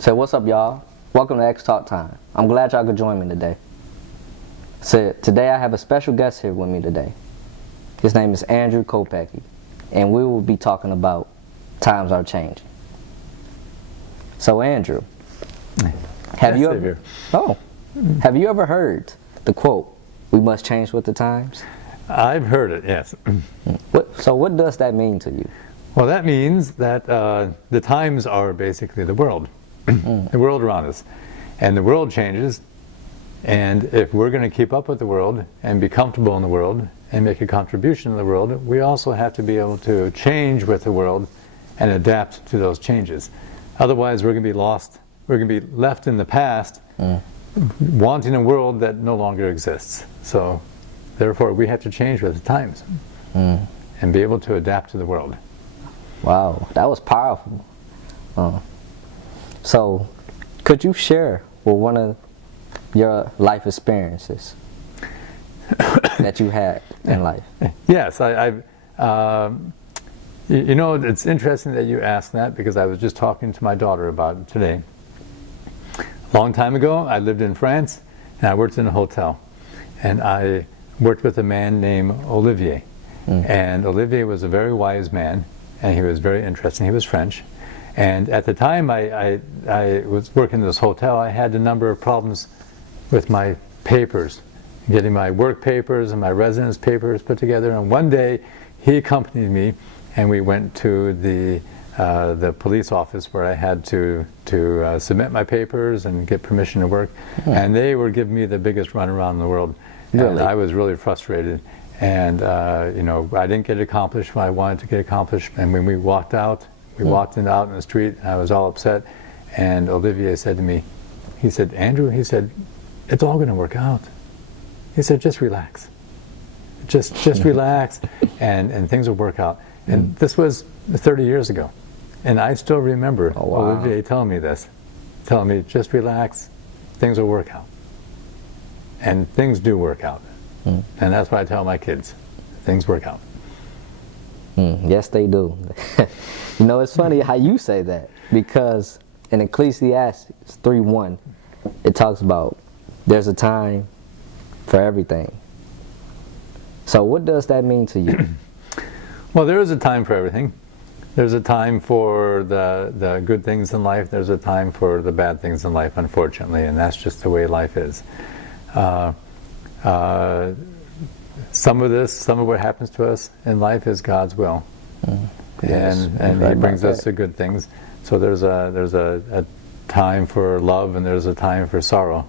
So what's up, y'all? Welcome to X Talk Time. I'm glad y'all could join me today. So today I have a special guest here with me today. His name is Andrew Kopecki, and we will be talking about times are changing. So Andrew, have you ever heard the quote, "We must change with the times"? I've heard it, yes. So what does that mean to you? Well, that means that the times are basically the world, the world around us. And the world changes, and if we're going to keep up with the world and be comfortable in the world and make a contribution in the world, we also have to be able to change with the world and adapt to those changes. Otherwise, we're going to be lost. We're going to be left in the past, wanting a world that no longer exists. So, therefore, we have to change with the times and be able to adapt to the world. Wow, that was powerful. So, could you share one of your life experiences that you had in life? Yes, you know, it's interesting that you asked that, because I was just talking to my daughter about it today. A long time ago, I lived in France, and I worked in a hotel. And I worked with a man named Olivier. And Olivier was a very wise man, and he was very interesting. He was French. And at the time I was working in this hotel, I had a number of problems with my papers, getting my work papers and my residence papers put together. And one day, he accompanied me, and we went to the police office where I had to submit my papers and get permission to work. And they were giving me the biggest runaround in the world. Really? And I was really frustrated. And you know, I didn't get accomplished what I wanted to get accomplished. And when we walked out, out in the street, I was all upset. And Olivier said to me, he said, "Andrew," he said, "it's all going to work out." He said, "Just relax. Just relax, and things will work out." And this was 30 years ago. And I still remember Olivier telling me this, telling me, "Just relax, things will work out." And things do work out. And that's what I tell my kids. Things work out. Yes, they do. You know, it's funny how you say that, because in Ecclesiastes 3:1, it talks about there's a time for everything. So what does that mean to you? Well, there is a time for everything. There's a time for the good things in life. There's a time for the bad things in life, unfortunately, and that's just the way life is. Some of what happens to us in life is God's will, and He brings us to good things. So there's a time for love, and there's a time for sorrow,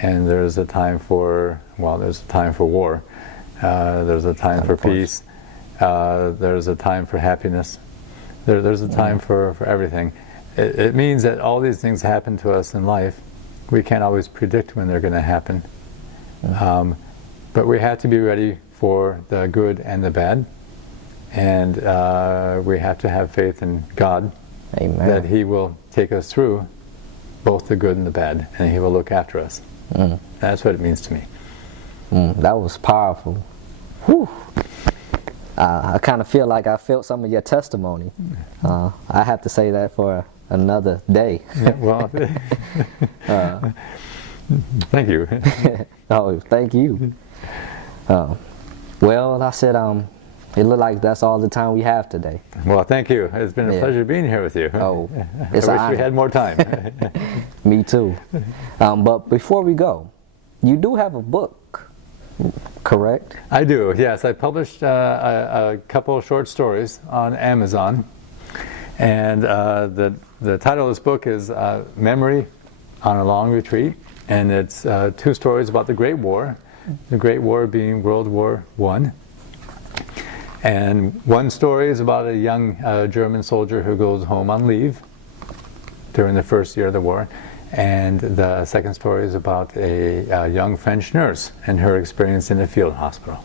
and there's a time for war. There's a time for peace. There's a time for happiness. There's a time for everything. It means that all these things happen to us in life. We can't always predict when they're going to happen. But we have to be ready for the good and the bad. And we have to have faith in God. Amen. That He will take us through both the good and the bad, and He will look after us. That's what it means to me. That was powerful. Whew. I kind of feel like I felt some of your testimony. I have to say that for another day. Yeah, well, thank you. Oh, thank you. Well, I said, it looked like that's all the time we have today. Well, thank you. It's been a pleasure being here with you. Oh, I wish we had more time. Me too. But before we go, you do have a book, correct? I do, yes. I published a couple of short stories on Amazon. And the title of this book is Memory on a Long Retreat. And it's two stories about the Great War. The Great War being World War I. And one story is about a young German soldier who goes home on leave during the first year of the war. And the second story is about a young French nurse and her experience in a field hospital.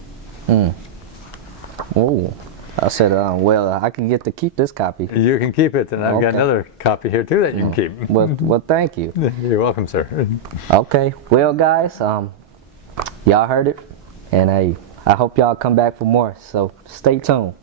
Oh, I said, well, I can get to keep this copy. You can keep it, and I've got another copy here too that you can keep. Well, thank you. You're welcome, sir. Okay, well, guys, y'all heard it, and I hope y'all come back for more, so stay tuned.